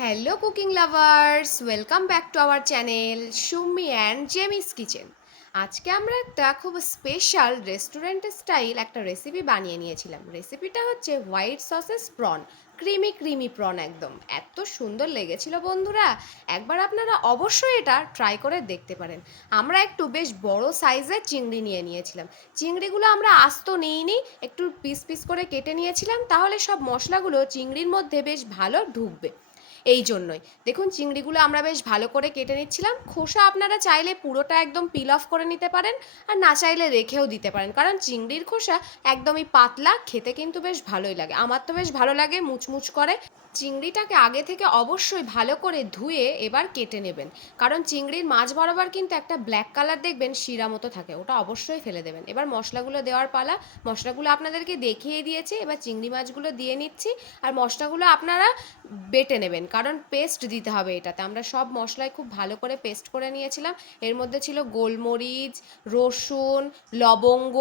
Hello cooking lovers, welcome back to our channel Sumi and Jemi's kitchen. আজকে আমরা একটা খুব স্পেশাল রেস্টুরেন্ট স্টাইল একটা রেসিপি বানিয়ে নিয়েছিলাম। রেসিপিটা হচ্ছে white sauces prawn, creamy creamy prawn. একদম এত সুন্দর লেগেছিল বন্ধুরা, একবার আপনারা অবশ্যই এটা ট্রাই করে দেখতে পারেন। আমরা একটু বেশ বড় সাইজের চিংড়ি নিয়ে নিয়েছিলাম। চিংড়িগুলো আমরা আস্ত নিইনি, একটু পিস পিস করে কেটে নিয়েছিলাম, তাহলে সব মশলাগুলো চিংড়ির মধ্যে বেশ ভালো ঢুকবে। এই জন্যই দেখুন চিংড়িগুলো আমরা বেশ ভালো করে কেটে নিচ্ছিলাম। খোসা আপনারা চাইলে পুরোটা একদম পিল অফ করে নিতে পারেন, আর না চাইলে রেখেও দিতে পারেন, কারণ চিংড়ির খোসা একদমই পাতলা, খেতে কিন্তু বেশ ভালোই লাগে। আমার তো বেশ ভালো লাগে, মুচমুচ করে। চিংড়িটাকে আগে থেকে অবশ্যই ভালো করে ধুয়ে এবার কেটে নেবেন, কারণ চিংড়ির মাছ বরাবর কিন্তু একটা ব্ল্যাক কালার দেখবেন শিরা মতো থাকে, ওটা অবশ্যই ফেলে দেবেন। এবার মশলাগুলো দেওয়ার পালা। মশলাগুলো আপনাদেরকে দেখিয়ে দিয়েছি, এবার চিংড়ি মাছগুলো দিয়ে নিচ্ছি। আর মশলাগুলো আপনারা বেটে নেবেন, কারণ পেস্ট দিতে হবে এটাতে। আমরা সব মশলাই খুব ভালো করে পেস্ট করে নিয়েছিলাম। এর মধ্যে ছিল গোলমরিচ, রসুন, লবঙ্গ,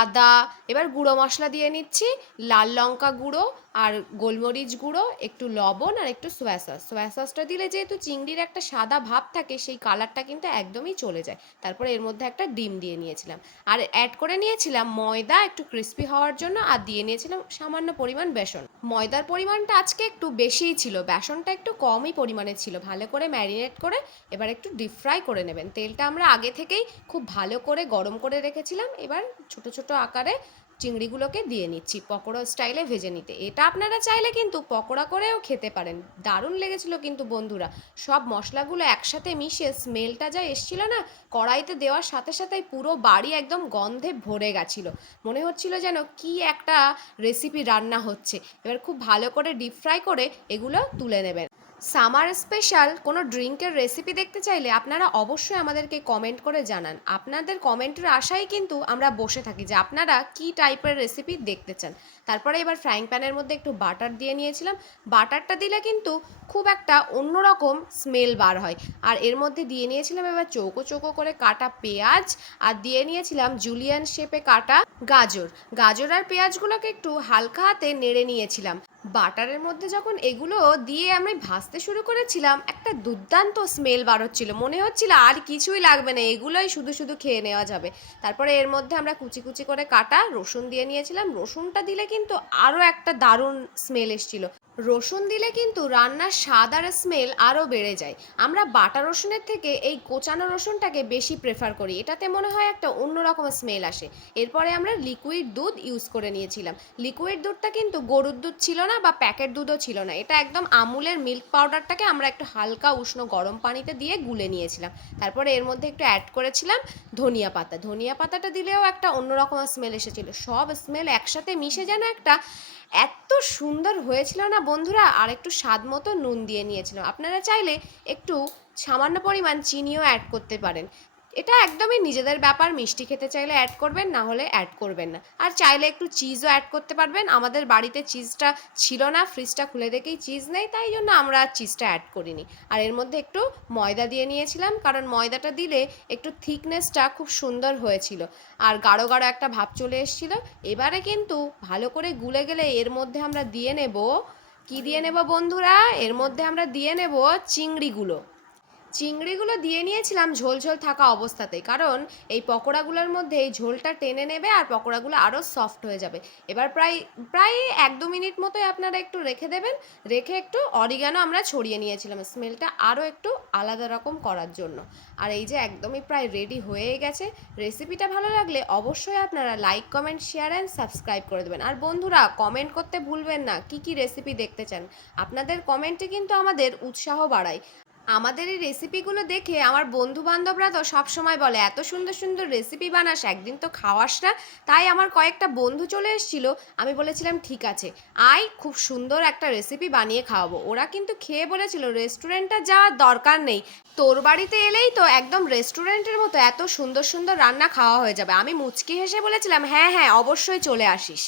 আদা। এবার গুঁড়ো মশলা দিয়ে নিচ্ছি, লাল লঙ্কা গুঁড়ো আর গোলমরিচ গুঁড়ো, একটু লবণ আর একটু সোয়া সস। সোয়া সসটা দিলে যেহেতু চিংড়ির একটা সাদা ভাব থাকে, সেই কালারটা কিন্তু একদমই চলে যায়। তারপরে এর মধ্যে একটা ডিম দিয়ে নিয়েছিলাম, আর অ্যাড করে নিয়েছিলাম ময়দা একটু ক্রিস্পি হওয়ার জন্য, আর দিয়ে নিয়েছিলাম সামান্য পরিমাণ বেসন। ময়দার পরিমাণটা আজকে একটু বেশিই ছিল, বেসনটা একটু কমই পরিমাণে ছিল। ভালো করে ম্যারিনেট করে এবার একটু ডিপ ফ্রাই করে নেবেন। তেলটা আমরা আগে থেকেই খুব ভালো করে গরম করে রেখেছিলাম। এবার ছোট ছোট আকারে চিংড়িগুলোকে দিয়ে নিচ্ছি, পকোড়া স্টাইলে ভেজে নিতে। এটা আপনারা চাইলে কিন্তু পকোড়া করেও খেতে পারেন। দারুণ লেগেছিল কিন্তু বন্ধুরা, সব মশলাগুলো একসাথে মিশে স্মেলটা যা এসছিল না, কড়াইতে দেওয়ার সাথে সাথেই পুরো বাড়ি একদম গন্ধে ভরে গেছিলো। মনে হচ্ছিল যেন কি একটা রেসিপি রান্না হচ্ছে। এবার খুব ভালো করে ডিপ ফ্রাই করে এগুলো তুলে নেবেন। সামার স্পেশাল কোনো ড্রিঙ্কের রেসিপি দেখতে চাইলে আপনারা অবশ্যই আমাদেরকে কমেন্ট করে জানান। আপনাদের কমেন্টের আশায় কিন্তু আমরা বসে থাকি যে আপনারা কী টাইপের রেসিপি দেখতে চান। তারপরে এবার ফ্রাইং প্যানের মধ্যে একটু বাটার দিয়ে নিয়েছিলাম। বাটারটা দিলে কিন্তু খুব একটা অন্যরকম স্মেল বার হয়। আর এর মধ্যে দিয়ে নিয়েছিলাম এবার চৌকো চৌকো করে কাটা পেঁয়াজ, আর দিয়ে নিয়েছিলাম জুলিয়ান শেপে কাটা গাজর। গাজর আর পেঁয়াজগুলোকে একটু হালকা হাতে নেড়ে নিয়েছিলাম। বাটারের মধ্যে যখন এগুলো দিয়ে আমি ভাজতে শুরু করেছিলাম, একটা দুর্দান্ত স্মেল বার হচ্ছিল। মনে হচ্ছিল আর কিছুই লাগবে না, এগুলোই শুধু শুধু খেয়ে নেওয়া যাবে। তারপরে এর মধ্যে আমরা কুচি কুচি করে কাটা রসুন দিয়ে নিয়েছিলাম। রসুনটা দিলে কিন্তু আরও একটা দারুণ স্মেল এসেছিল। রসুন দিলে কিন্তু রান্নার স্বাদ আর স্মেল আরও বেড়ে যায়। আমরা বাটা রসুনের থেকে এই কোচানো রসুনটাকে বেশি প্রেফার করি, এটাতে মনে হয় একটা অন্যরকম স্মেল আসে। এরপরে আমরা লিকুইড দুধ ইউজ করে নিয়েছিলাম। লিকুইড দুধটা কিন্তু গরুর দুধ ছিল না বা প্যাকেট দুধও ছিল না, এটা একদম আমুলের মিল্ক পাউডারটাকে আমরা একটু হালকা উষ্ণ গরম পানিতে দিয়ে গুলে নিয়েছিলাম। তারপরে এর মধ্যে একটু অ্যাড করেছিলাম ধনিয়া পাতা। ধনিয়া পাতাটা দিলেও একটা অন্যরকম স্মেল এসেছিলো। সব স্মেল একসাথে মিশে যেন একটা এত সুন্দর হয়েছিল না বন্ধুরা। আর একটু স্বাদ মতো নুন দিয়ে নিয়েছিলাম। আপনারা চাইলে একটু সামান্য পরিমাণ চিনিও অ্যাড করতে পারেন, এটা একদমই নিজেদের ব্যাপার। মিষ্টি খেতে চাইলে অ্যাড করবেন, না হলে অ্যাড করবেন না। আর চাইলে একটু চিজও অ্যাড করতে পারবেন। আমাদের বাড়িতে চিজটা ছিল না, ফ্রিজটা খুলে দেখেই চিজ নেই, তাই জন্য আমরা চিজটা অ্যাড করিনি। আর এর মধ্যে একটু ময়দা দিয়ে নিয়েছিলাম, কারণ ময়দাটা দিলে একটু থিকনেসটা খুব সুন্দর হয়েছিল, আর গাঢ় গাঢ় একটা ভাব চলে এসেছিল। এবারে কিন্তু ভালো করে গুলে গেলে এর মধ্যে আমরা দিয়ে নেব, কি দিয়ে নেব বন্ধুরা, এর মধ্যে আমরা দিয়ে নেব চিংড়িগুলো। চিংড়িগুলো দিয়ে নিয়েছিলাম ঝোল ঝোল থাকা অবস্থাতেই, কারণ এই পকোড়াগুলোর মধ্যে এই ঝোলটা টেনে নেবে আর পকোড়াগুলো আরও সফট হয়ে যাবে। এবার প্রায় প্রায় 1-2 মিনিট মতোই আপনারা একটু রেখে দেবেন। রেখে একটু অরিগানো আমরা ছড়িয়ে নিয়েছিলাম স্মেলটা আরও একটু আলাদা রকম করার জন্য। আর এই যে একদমই প্রায় রেডি হয়ে গেছে। রেসিপিটা ভালো লাগলে অবশ্যই আপনারা like comment share and subscribe করে দেবেন। আর বন্ধুরা কমেন্ট করতে ভুলবেন না কী কী রেসিপি দেখতে চান। আপনাদের কমেন্টে কিন্তু আমাদের উৎসাহ বাড়ায়। আমাদের এই রেসিপিগুলো দেখে আমার বন্ধু বান্ধবরা তো সবসময় বলে এত সুন্দর সুন্দর রেসিপি বানাস, একদিন তো খাওয়াস না। তাই আমার কয়েকটা বন্ধু চলে এসেছিলো, আমি বলেছিলাম ঠিক আছে আয়, খুব সুন্দর একটা রেসিপি বানিয়ে খাওয়াবো। ওরা কিন্তু খেয়ে বলেছিল রেস্টুরেন্টে যাওয়ার দরকার নেই, তোর বাড়িতে এলেই তো একদম রেস্টুরেন্টের মতো এত সুন্দর সুন্দর রান্না খাওয়া হয়ে যাবে। আমি মুচকি হেসে বলেছিলাম হ্যাঁ হ্যাঁ অবশ্যই চলে আসিস।